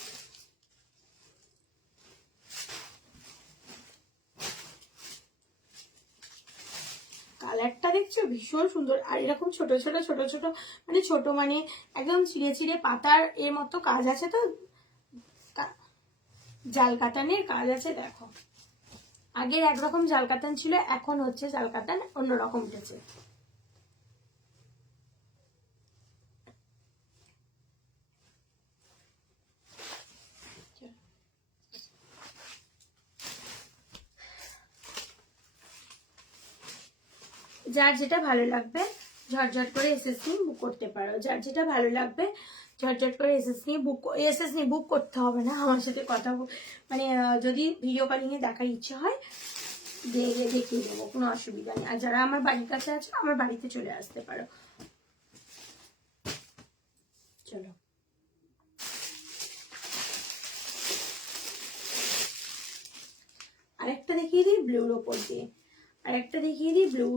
কালারটা দেখছো ভীষণ সুন্দর, আর এরকম ছোট ছোট ছোট ছোট মানে ছোট মানে একদম চিড়ে চিড়ে পাতার এর মতো কাজ আছে তো, জাল কাতানের কাজ আছে। দেখো আগের একরকম জাল কাতান ছিল, এখন হচ্ছে জাল কাতান অন্যরকম উঠেছে। যার যেটা ভালো লাগবে ঝটঝট করে এসএস নিয়ে বুক করতে পারো, যার যেটা ভালো লাগবে ঝটঝট করে এসএস নিয়ে বুক, এসএস নিয়ে বুক করতে হবে না, আমার সাথে কথা মানে যদি ভিডিও কলিং এ দেখার ইচ্ছে হয় দেখিয়ে দেবো, কোনো অসুবিধা নেই। আর যারা আমার বাড়ির কাছে আছে আমার বাড়িতে চলে আসতে পারো। চলো আরেকটা দেখিয়ে দিই ব্লুর ওপর দিয়ে, আরেকটা দেখিয়ে দিই ব্লু,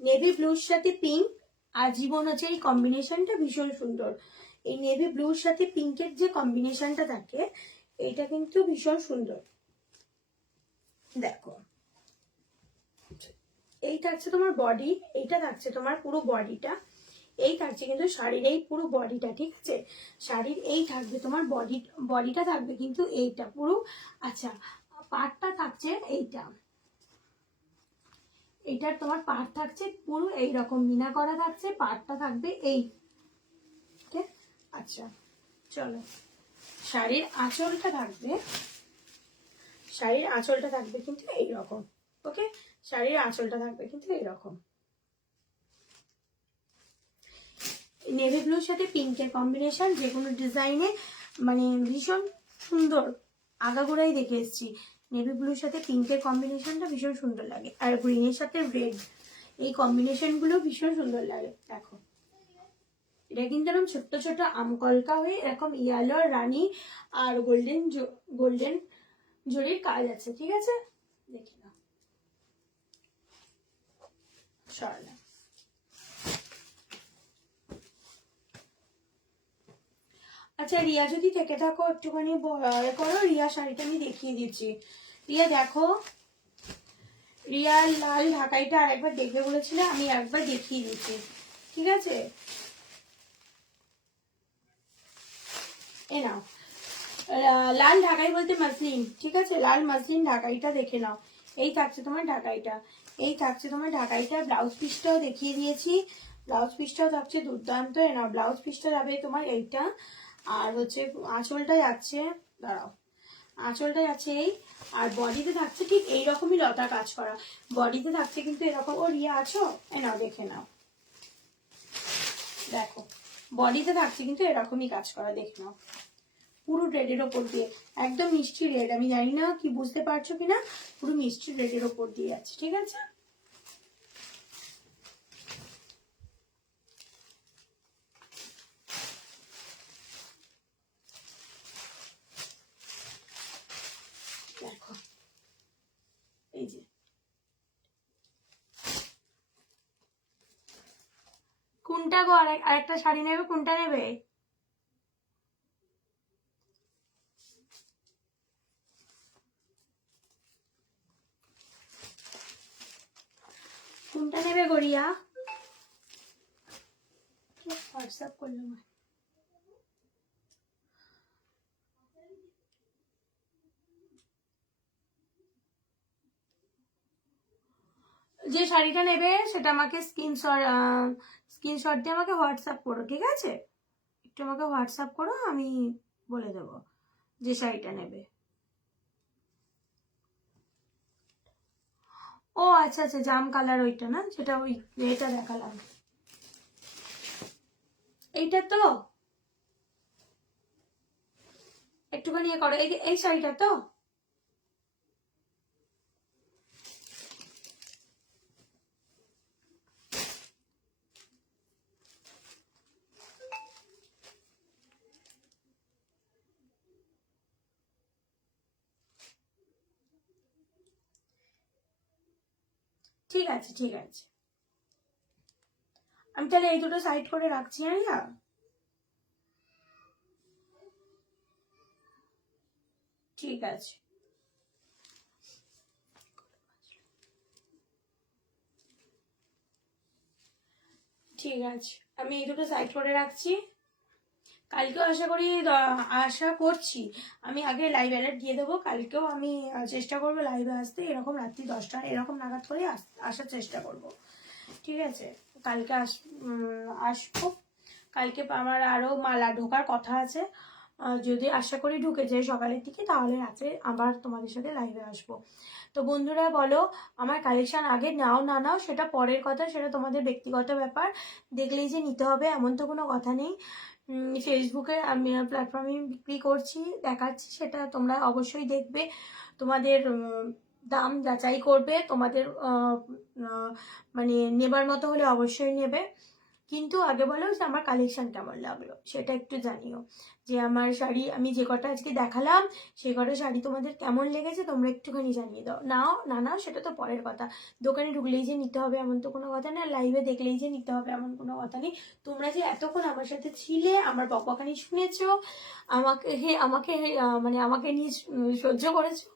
নেভি ব্লুর সাথে পিঙ্ক, আজীবন হচ্ছে এই কম্বিনেশনটা ভীষণ সুন্দর। এই নেভি ব্লুর সাথে পিঙ্কের যে কম্বিনেশনটা থাকে এইটা কিন্তু ভীষণ সুন্দর। দেখো এই থাকছে তোমার বডি, এইটা থাকছে তোমার পুরো বডিটা, এই থাকছে কিন্তু শাড়ির এই পুরো বডিটা, ঠিক আছে? শাড়ির এই থাকবে তোমার বডিটা থাকবে কিন্তু এইটা পুরো, আচ্ছা পাড়টা থাকছে এইটা, এইটার তোমার পাড় থাকছে পুরো এইরকম মিনা করা থাকছে, পাড়টা থাকবে এই, ঠিক? আচ্ছা চলো, শাড়ির আঁচলটা থাকবে, শাড়ির আঁচলটা থাকবে কিন্তু এইরকম, ওকে? শাড়ির আঁচলটা থাকবে কিন্তু এইরকম, নেভি ব্লুর সাথে পিঙ্কের কম্বিনেশন, যে কোনো ডিজাইনে মানে ভীষণ সুন্দর আগাগোড়াই দেখে এসেছি। নেভি ব্লুর সাথে পিঙ্কের কম্বিনেশনটা ভীষণ সুন্দর লাগে, আর গ্রিনের সাথে রেড, এই কম্বিনেশনগুলো ভীষণ সুন্দর লাগে। দেখো এটা কিন্তু এরকম ছোট্ট ছোট্ট আমকলকা হয়ে এরকম ইয়েলো রানী আর গোল্ডেন জরির কাজ আছে, ঠিক আছে? দেখি না সরালাম। আচ্ছা রিয়া যদি থেকে থাকো একটুখানি করো, রিয়া শাড়িটা আমি দেখিয়ে দিচ্ছি। রিয়া দেখো, রিয়ার লাল ঢাকাইটা আরেকবার দেখবে বলেছিল, আমি একবার দেখিয়ে দিচ্ছি, ঠিক আছে? এ নাও, লাল ঢাকাই বলতে মাসলিন, ঠিক আছে? লাল মাসলিন ঢাকাইটা দেখে নাও। এই থাকছে তোমার ঢাকাইটা, এই থাকছে তোমার ঢাকাইটা। ব্লাউজ পিসটাও দেখিয়ে দিয়েছি, ব্লাউজ পিসটাও থাকছে দুর্দান্ত। এ নাও, ব্লাউজ পিসটা যাবে তোমার এইটা, আর হচ্ছে আঁচলটা যাচ্ছে, দাঁড়াও, আঁচলটা যাচ্ছে এই, আর বডিতে থাকছে ঠিক এইরকমই লতা কাজ করা। বডিতে থাকছে কিন্তু এরকম। ও রিয়া আছো? এ নাও দেখে নাও, দেখো বডিতে থাকছে কিন্তু এরকমই কাজ করা, দেখে নাও। পুরো রেডের ওপর দিয়ে, একদম মিষ্টি রেড, আমি জানি না কি বুঝতে পারছো কিনা, পুরো মিষ্টি রেডের ওপর দিয়ে যাচ্ছে, ঠিক আছে? দেখো এই যে, কোনটা গো? আরেকটা শাড়ি নেবে, কোনটা নেবে? কোনটা নেবে গড়িয়া? হোয়াটসঅ্যাপ করলাম, যে শাড়িটা নেবে সেটা আমাকে স্ক্রিনশট দিয়ে আমাকে হোয়াটসঅ্যাপ করো, ঠিক আছে? একটু আমাকে হোয়াটসঅ্যাপ করো, আমি বলে দেবো যে শাড়িটা নেবে। ও আচ্ছা আচ্ছা, জাম কালার ওইটা না, যেটা ওই এটা দেখালাম, এইটা তো একটুখানি করো, এই শাড়িটা তো। ঠিক আছে ঠিক আছে, আমি তাহলে এই দুটো সাইড করে রাখছি। হ্যাঁ ঠিক আছে, ঠিক আছে, আমি এই দুটো সাইড করে রাখছি। কালকেও আশা করছি আমি আগে লাইভ অ্যালার্ট দিয়ে দেবো। কালকেও আমি চেষ্টা করবো লাইভে আসতে, এরকম রাত্রি 10টা এরকম নাগাদ করে আসার চেষ্টা করব, ঠিক আছে? কালকে আসবো। কালকে আমার আরও মালা ঢোকার কথা আছে, যদি আশা করি ঢুকে যায় সকালের দিকে, তাহলে রাতে আবার তোমাদের সাথে লাইভে আসবো। তো বন্ধুরা বলো, আমার কালেকশন আগে নাও না নাও সেটা পরের কথা, সেটা তোমাদের ব্যক্তিগত ব্যাপার, দেখলেই যে নিতে হবে এমন তো কোনো কথা নেই। ফেসবুকে আমি প্ল্যাটফর্মে বিক্রি করছি, দেখাচ্ছি, সেটা তোমরা অবশ্যই দেখবে, তোমাদের দাম যাচাই করবে, তোমাদের মানে নেবার মতো হলে অবশ্যই নেবে। কিন্তু আগে বলো যে আমার কালেকশন কেমন লাগলো সেটা একটু জানিও, যে আমার শাড়ি আমি যে কটা আজকে দেখালাম সেই কটা শাড়ি তোমাদের কেমন লেগেছে তোমরা একটুখানি জানিয়ে দাও। নাও না নাও সেটা তো পরের কথা, দোকানে ঢুকলেই যে নিতে হবে এমন তো কোনো কথা না, লাইভে দেখলেই যে নিতে হবে এমন কোনো কথা নেই। তোমরা যে এতক্ষণ আমার সাথে ছিলে, আমার বকবকানি শুনেছো, মানে আমাকে নিয়ে সহ্য করেছো,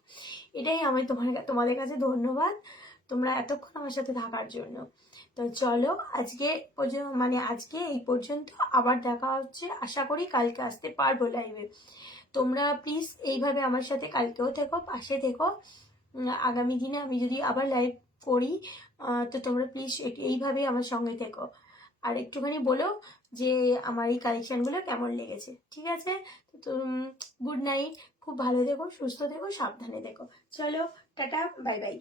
এটাই আমি তোমাদের কাছে ধন্যবাদ, তোমরা এতক্ষণ আমার সাথে থাকার জন্য। তো চলো আজকে এই পর্যন্ত, আবার দেখা হচ্ছে, আশা করি কালকে আসতে পারবো লাইভে। তোমরা প্লিজ এইভাবে আমার সাথে কালকেও থেকো, পাশে থেকো। আগামী দিনে আমি যদি আবার লাইভ করি, তো তোমরা প্লিজ এইভাবে আমার সঙ্গে থেকো, আর একটুখানি বলো যে আমার এই কালেকশনগুলো কেমন লেগেছে, ঠিক আছে? তো গুড নাইট, খুব ভালো থেকো, সুস্থ থেকো, সাবধানে থেকো। চলো টাটা, বাই বাই।